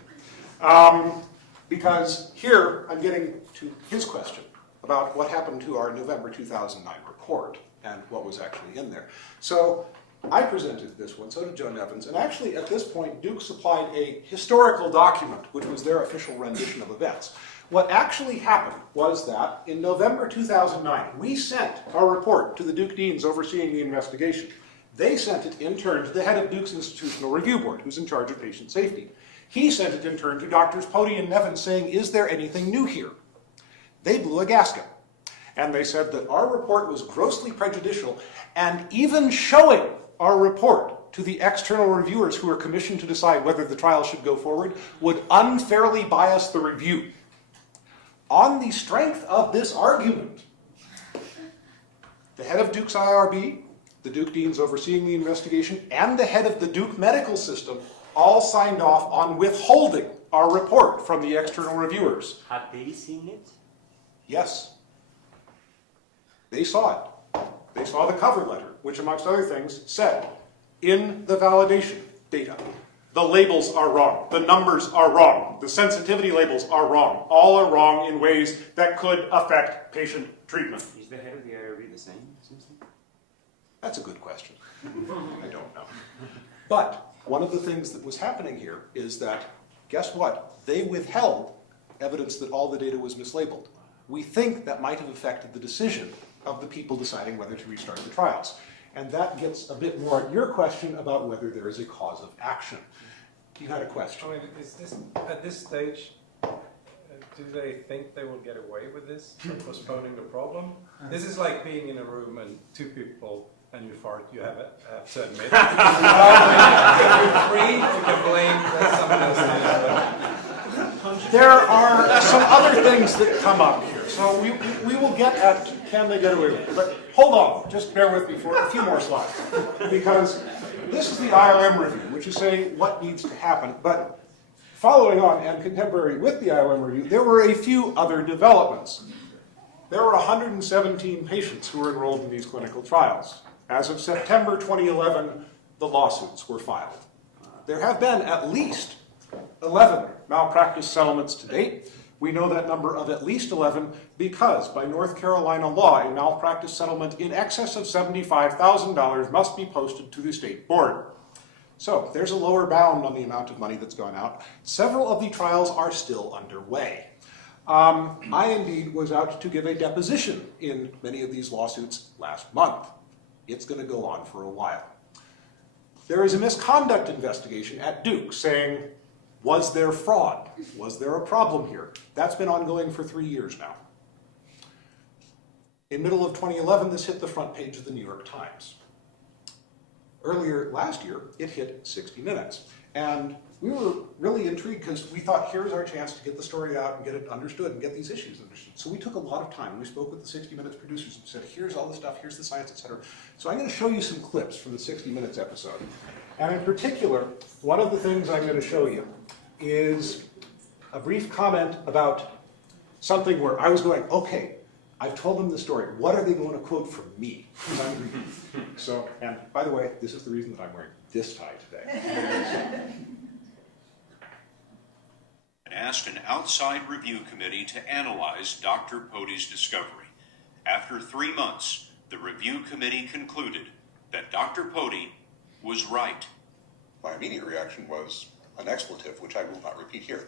Because here I'm getting to his question about what happened to our November 2009 report and what was actually in there. So I presented this one, so did Joe Nevins, and actually at this point Duke supplied a historical document, which was their official rendition of events. What actually happened was that in November 2009, we sent our report to the Duke deans overseeing the investigation. They sent it in turn to the head of Duke's Institutional Review Board, who's in charge of patient safety. He sent it in turn to Drs. Pody and Nevins saying, is there anything new here? They blew a gasket. And they said that our report was grossly prejudicial, and even showing our report to the external reviewers who were commissioned to decide whether the trial should go forward would unfairly bias the review. On the strength of this argument, the head of Duke's IRB, the Duke deans overseeing the investigation, and the head of the Duke medical system all signed off on withholding our report from the external reviewers. Have they seen it? Yes. They saw it. They saw the cover letter, which amongst other things said, in the validation data, the labels are wrong, the numbers are wrong, the sensitivity labels are wrong. All are wrong in ways that could affect patient treatment. Is the head of the IRB the same, Susan? That's a good question. I don't know. But one of the things that was happening here is that, guess what? They withheld evidence that all the data was mislabeled. We think that might have affected the decision of the people deciding whether to restart the trials. And that gets a bit more at your question about whether there is a cause of action. You had a question. I mean, is this, at this stage, do they think they will get away with this, postponing the problem? This is like being in a room and 2 people and you fart, you have to admit. If you're free, you can blame that someone else did. There are some other things that come up here. So we will get at can they get away with it. But hold on, just bear with me for a few more slides. Because this is the ILM review, which is saying what needs to happen. But following on and contemporary with the ILM review, there were a few other developments. There were 117 patients who were enrolled in these clinical trials. As of September 2011, the lawsuits were filed. There have been at least 11 malpractice settlements to date. We know that number of at least 11 because by North Carolina law, a malpractice settlement in excess of $75,000 must be posted to the state board. So there's a lower bound on the amount of money that's gone out. Several of the trials are still underway. I indeed was out to give a deposition in many of these lawsuits last month. It's going to go on for a while. There is a misconduct investigation at Duke saying, was there fraud? Was there a problem here? That's been ongoing for 3 years now. In middle of 2011, this hit the front page of the New York Times. Earlier last year, it hit 60 Minutes. And we were really intrigued because we thought, here's our chance to get the story out and get it understood and get these issues understood. So we took a lot of time. We spoke with the 60 Minutes producers and said, here's all the stuff, here's the science, etc. So I'm going to show you some clips from the 60 Minutes episode. And in particular, one of the things I'm going to show you is a brief comment about something where I was going, okay, I've told them the story. What are they going to quote from me? Because I'm reading. So, and by the way, this is the reason that I'm wearing this tie today. Asked an outside review committee to analyze Dr. Pote's discovery. After 3 months, the review committee concluded that Dr. Pote was right. My immediate reaction was an expletive, which I will not repeat here.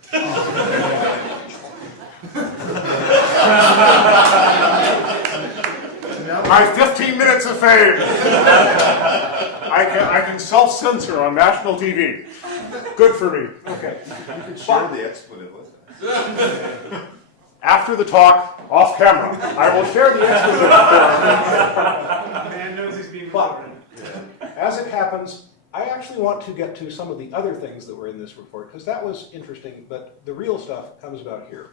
My 15 minutes of fame! I can self-censor on national TV. Good for me. Okay. You could share the expletive with us. After the talk, off camera, I will share the expletive. Man knows he's being recorded. As it happens, I actually want to get to some of the other things that were in this report, because that was interesting, but the real stuff comes about here.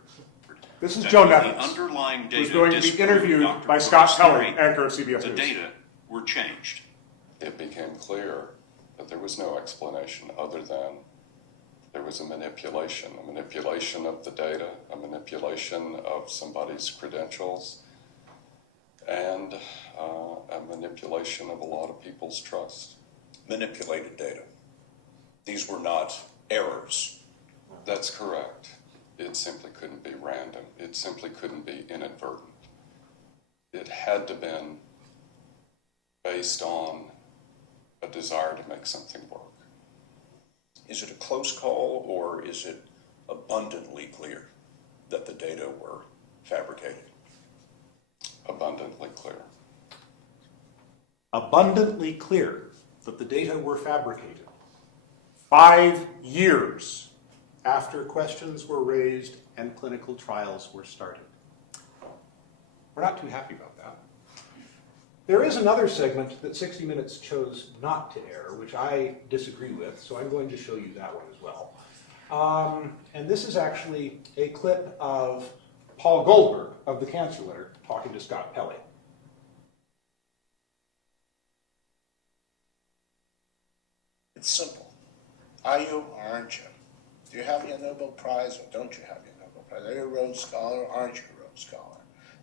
This is Joe The Neffens, underlying who's data going to be disproved interviewed Dr. by Scott Pote's Pelley, theory. anchor of CBS The News. data were changed. It became clear that there was no explanation other than there was a manipulation of the data, a manipulation of somebody's credentials, and a manipulation of a lot of people's trust. Manipulated data. These were not errors. That's correct. It simply couldn't be random. It simply couldn't be inadvertent. It had to have been based on a desire to make something work. Is it a close call, or is it abundantly clear that the data were fabricated? Abundantly clear. Abundantly clear that the data were fabricated. 5 years after questions were raised and clinical trials were started. We're not too happy about that. There is another segment that 60 Minutes chose not to air, which I disagree with, so I'm going to show you that one as well. And this is actually a clip of Paul Goldberg of the Cancer Letter talking to Scott Pelley. It's simple. Are you or aren't you? Do you have your Nobel Prize or don't you have your Nobel Prize? Are you a Rhodes Scholar or aren't you a Rhodes Scholar?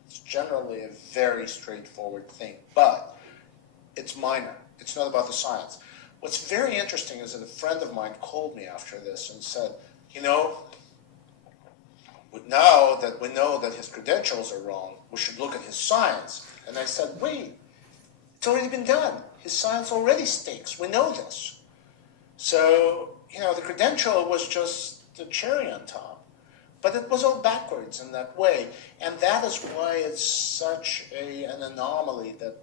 It's generally a very straightforward thing, but it's minor. It's not about the science. What's very interesting is that a friend of mine called me after this and said, you know, now that we know that his credentials are wrong, we should look at his science. And I said, wait, it's already been done. His science already stinks. We know this. So, you know, the credential was just the cherry on top. But it was all backwards in that way. And that is why it's such an anomaly that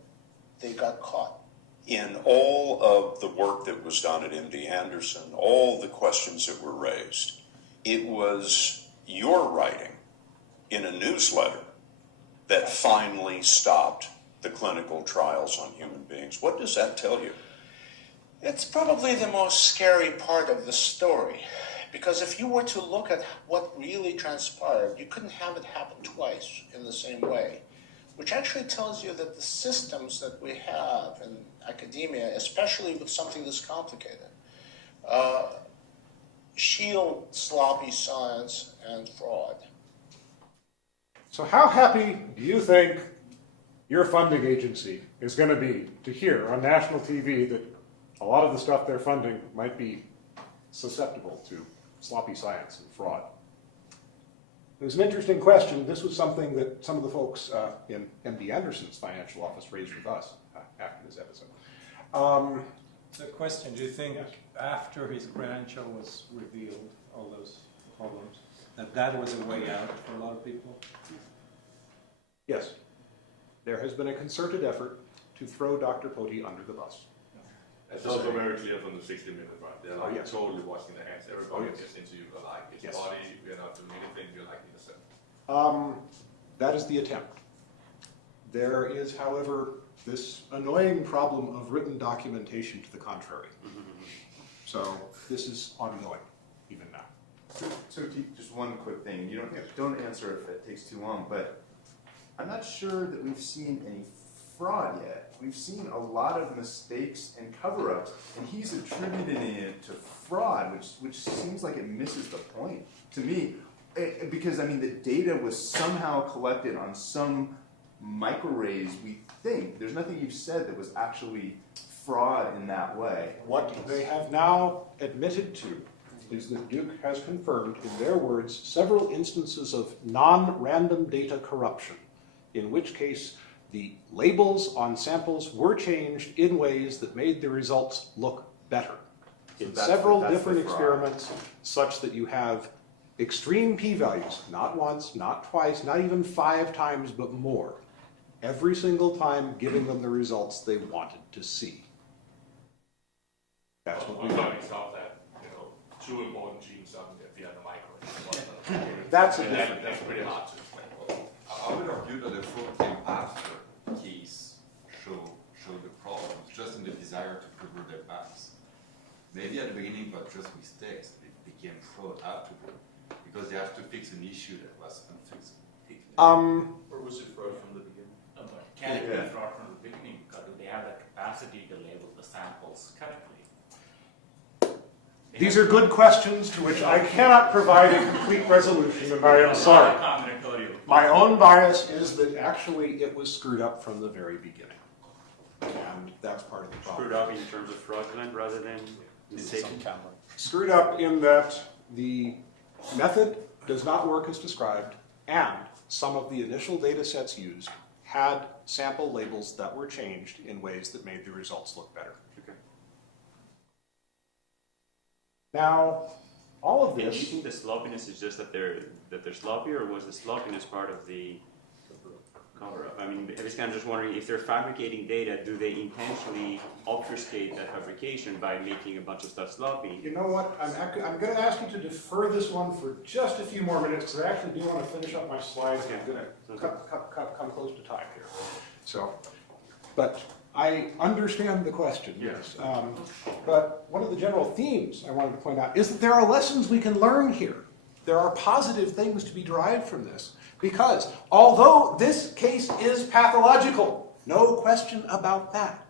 they got caught. In all of the work that was done at MD Anderson, all the questions that were raised, it was your writing in a newsletter that finally stopped the clinical trials on human beings. What does that tell you? It's probably the most scary part of the story. Because if you were to look at what really transpired, you couldn't have it happen twice in the same way. Which actually tells you that the systems that we have in academia, especially with something this complicated, shield sloppy science and fraud. So how happy do you think your funding agency is going to be to hear on national TV that a lot of the stuff they're funding might be susceptible to sloppy science and fraud? It was an interesting question. This was something that some of the folks in MD Anderson's financial office raised with us after this episode. The question, do you think after his credential was revealed, all those problems, that was a way out for a lot of people? Yes. There has been a concerted effort to throw Dr. Pote under the bus. It's also very clear from the 60-minute, right? They're like yes. totally washing their hands. Everybody yes. gets into you like his Yes. body. We're not doing anything. We're like innocent. That is the attempt. There is, however, this annoying problem of written documentation to the contrary. So this is ongoing, even now. So just one quick thing. You don't answer if it takes too long, but I'm not sure that we've seen any fraud yet. We've seen a lot of mistakes and cover-ups, and he's attributing it to fraud, which seems like it misses the point to me. Because I mean, the data was somehow collected on some microarrays. We think there's nothing you've said that was actually fraud in that way. What they have now admitted to is that Duke has confirmed, in their words, several instances of non-random data corruption, in which case the labels on samples were changed in ways that made the results look better. In several different experiments, such that you have extreme p-values, not once, not twice, not even 5 times, but more, every single time giving them the results they wanted to see. That's what we I'm know. talking about that, 2 important genes on the microwave. That's a And different that's pretty hard to explain. I would argue that the fraud came after keys show the problems, just in the desire to cover their backs. Maybe at the beginning it was just mistakes, it became fraud afterward, because they have to fix an issue that was unfixable. Or was it fraud from the beginning? Can it be fraud from the beginning? Because do they have the capacity to label the samples correctly? These are good questions to which I cannot provide a complete resolution, and I am sorry. My own bias is that actually it was screwed up from the very beginning. And that's part of the problem. Screwed up in terms of fraudulent rather than mistaken? Screwed up in that the method does not work as described, and some of the initial data sets used had sample labels that were changed in ways that made the results look better. Okay. Now, all of And do you this... think the sloppiness is just that they're sloppy, or was the sloppiness part of the cover-up? I mean, I was kind of just wondering, if they're fabricating data, do they intentionally obfuscate that fabrication by making a bunch of stuff sloppy? You know what, I'm going to ask you to defer this one for just a few more minutes, because I actually do want to finish up my slides, and I'm going to come close to time here. So, but I understand the question, yes. But one of the general themes I wanted to point out is that there are lessons we can learn here. There are positive things to be derived from this, because although this case is pathological, no question about that,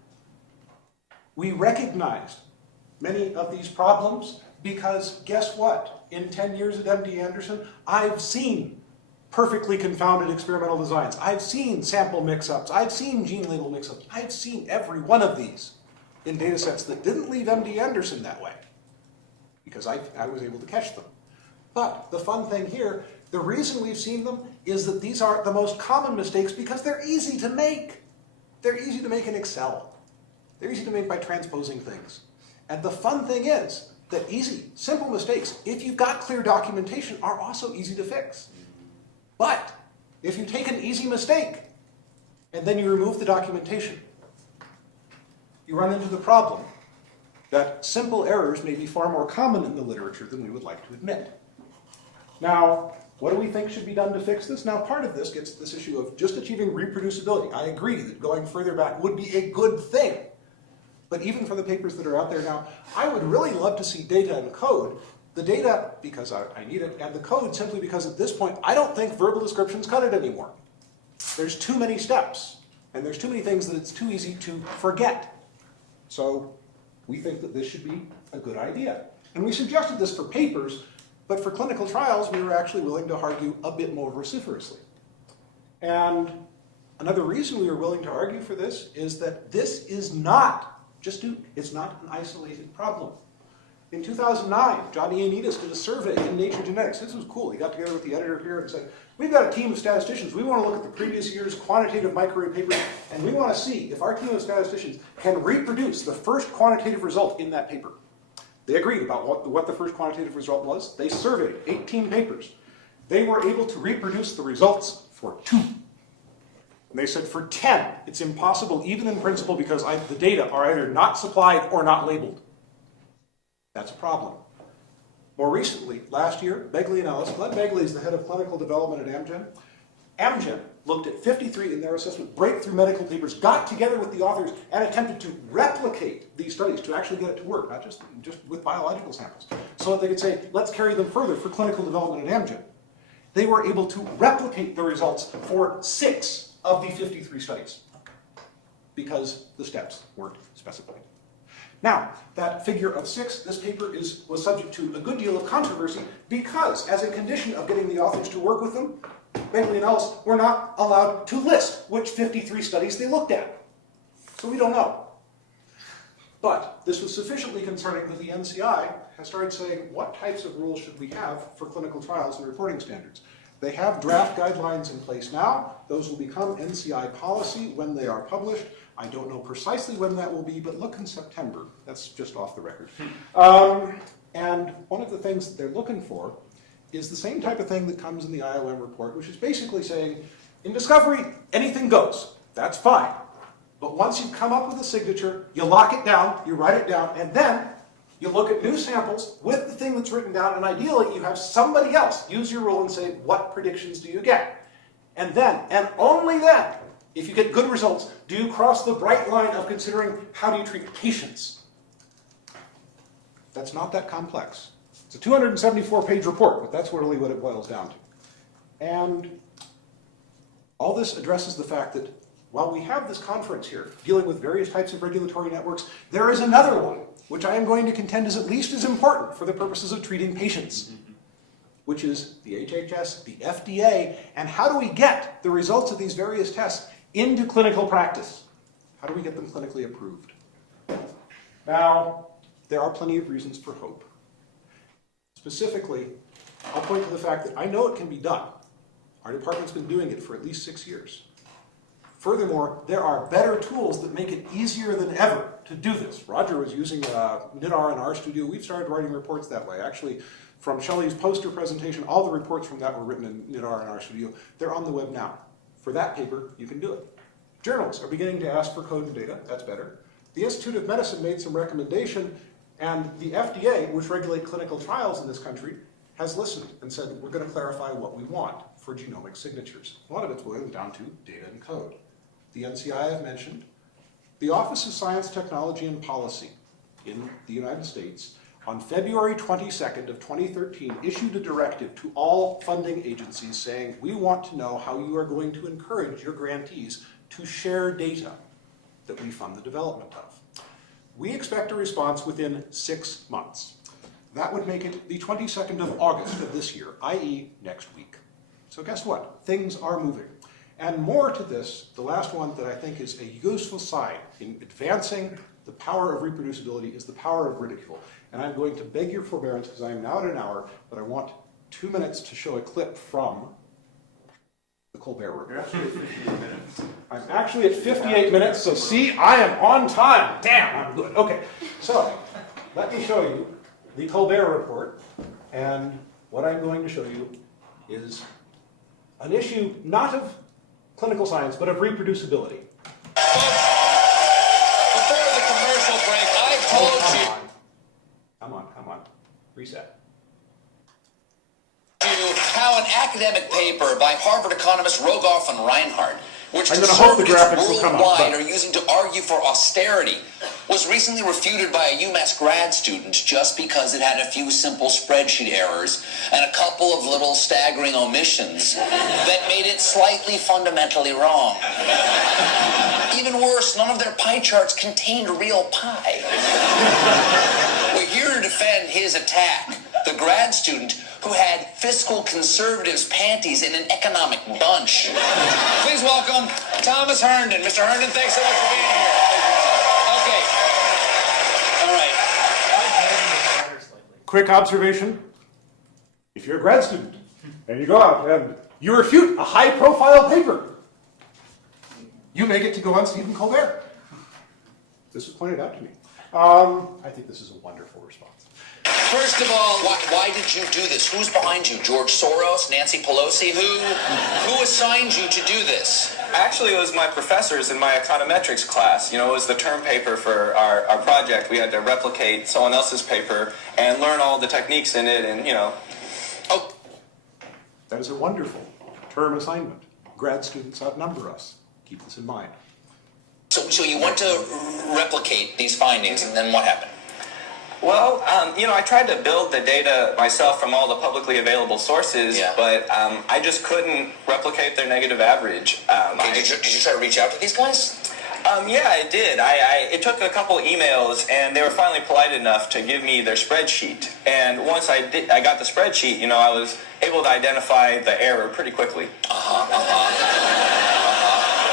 we recognized many of these problems because guess what? In 10 years at MD Anderson, I've seen perfectly confounded experimental designs. I've seen sample mix-ups. I've seen gene label mix-ups. I've seen every one of these in data sets that didn't leave MD Anderson that way because I was able to catch them. But the fun thing here, the reason we've seen them is that these are the most common mistakes because they're easy to make. They're easy to make in Excel. They're easy to make by transposing things. And the fun thing is that easy, simple mistakes, if you've got clear documentation, are also easy to fix. But if you take an easy mistake and then you remove the documentation, you run into the problem that simple errors may be far more common in the literature than we would like to admit. Now, what do we think should be done to fix this? Now, part of this gets to this issue of just achieving reproducibility. I agree that going further back would be a good thing. But even for the papers that are out there now, I would really love to see data and code. The data, because I need it, and the code simply because at this point, I don't think verbal descriptions cut it anymore. There's too many steps, and there's too many things that it's too easy to forget. So we think that this should be a good idea. And we suggested this for papers, but for clinical trials, we were actually willing to argue a bit more vociferously. And another reason we were willing to argue for this is that this is not just Duke. It's not an isolated problem. In 2009, John Ioannidis did a survey in Nature Genetics. This was cool. He got together with the editor here and said, we've got a team of statisticians. We want to look at the previous year's quantitative microarray papers, and we want to see if our team of statisticians can reproduce the first quantitative result in that paper. They agreed about what the first quantitative result was. They surveyed 18 papers. They were able to reproduce the results for 2. And they said for 10, it's impossible, even in principle, because the data are either not supplied or not labeled. That's a problem. More recently, last year, Baggerly and Ellis, Glenn Baggerly is the head of clinical development at Amgen. Amgen looked at 53 in their assessment breakthrough medical papers, got together with the authors, and attempted to replicate these studies to actually get it to work, not just with biological samples, so that they could say, let's carry them further for clinical development at Amgen. They were able to replicate the results for 6 of the 53 studies because the steps weren't specified. Now, that figure of 6, this paper was subject to a good deal of controversy because, as a condition of getting the authors to work with them, Baggerly and Ellis were not allowed to list which 53 studies they looked at. So we don't know. But this was sufficiently concerning that the NCI has started saying, what types of rules should we have for clinical trials and reporting standards? They have draft guidelines in place now. Those will become NCI policy when they are published. I don't know precisely when that will be, but look in September. That's just off the record. And one of the things that they're looking for is the same type of thing that comes in the IOM report, which is basically saying, in discovery, anything goes. That's fine. But once you've come up with a signature, you lock it down, you write it down, and then you look at new samples with the thing that's written down, and ideally you have somebody else use your rule and say, what predictions do you get? And then, and only then, if you get good results, do you cross the bright line of considering how do you treat patients? That's not that complex. It's a 274-page report, but that's really what it boils down to. And all this addresses the fact that while we have this conference here dealing with various types of regulatory networks, there is another one, which I am going to contend is at least as important for the purposes of treating patients, which is the HHS, the FDA, and how do we get the results of these various tests into clinical practice? How do we get them clinically approved? Now, there are plenty of reasons for hope. Specifically, I'll point to the fact that I know it can be done. Our department's been doing it for at least 6 years. Furthermore, there are better tools that make it easier than ever to do this. Roger was using NIDAR in our studio. We've started writing reports that way. Actually, from Shelley's poster presentation, all the reports from that were written in NIDAR in our studio. They're on the web now. For that paper, you can do it. Journals are beginning to ask for code and data. That's better. The Institute of Medicine made some recommendation, and the FDA, which regulates clinical trials in this country, has listened and said, we're going to clarify what we want for genomic signatures. A lot of it's boiling down to data and code. The NCI I've mentioned. The Office of Science, Technology, and Policy in the United States on February 22nd of 2013 issued a directive to all funding agencies saying, we want to know how you are going to encourage your grantees to share data that we fund the development of. We expect a response within 6 months. That would make it the 22nd of August of this year, i.e. next week. So guess what? Things are moving. And more to this, the last one that I think is a useful sign in advancing the power of reproducibility is the power of ridicule. And I'm going to beg your forbearance because I am now at an hour, but I want 2 minutes to show a clip from the Colbert Report. I'm actually at 58 minutes, so see, I am on time. Damn, I'm good. Okay, so let me show you the Colbert Report, and what I'm going to show you is an issue not of clinical science, but of reproducibility. Before the commercial break, I told you. Come on. Reset. How an academic paper by Harvard economists Rogoff and Reinhardt, which I'm going to hope the graphics will come up. worldwide are using to argue for austerity, was recently refuted by a UMass grad student just because it had a few simple spreadsheet errors and a couple of little staggering omissions that made it slightly fundamentally wrong. Even worse, none of their pie charts contained real pie. We're here to defend his attack, the grad student who had fiscal conservatives' panties in an economic bunch. Please welcome Thomas Herndon. Mr. Herndon, thanks so much for being here. Okay. All right. Quick observation. If you're a grad student and you go out and you refute a high-profile paper, you may get to go on Stephen Colbert. This was pointed out to me. I think this is a wonderful response. First of all, why did you do this? Who's behind you? George Soros? Nancy Pelosi? Who assigned you to do this? Actually, it was my professors in my econometrics class. You know, it was the term paper for our project. We had to replicate someone else's paper and learn all the techniques in it, and, you know. Oh, That is a wonderful term assignment. Grad students outnumber us. Keep this in mind. so you went to replicate these findings, and then what happened? Well, you know, I tried to build the data myself from all the publicly available sources, Yeah. but I just couldn't replicate their negative average. Did you try to reach out to these guys? Yeah, I did. It took a couple emails, and they were finally polite enough to give me their spreadsheet. And once I got the spreadsheet, you know, I was able to identify the error pretty quickly.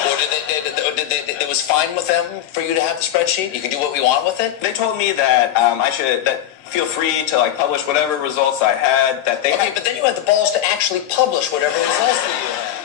Or it was fine with them for you to have the spreadsheet? You can do what we want with it? They told me that that feel free to like publish whatever results I had. That they Okay, but then you had the balls to actually publish whatever results that you had.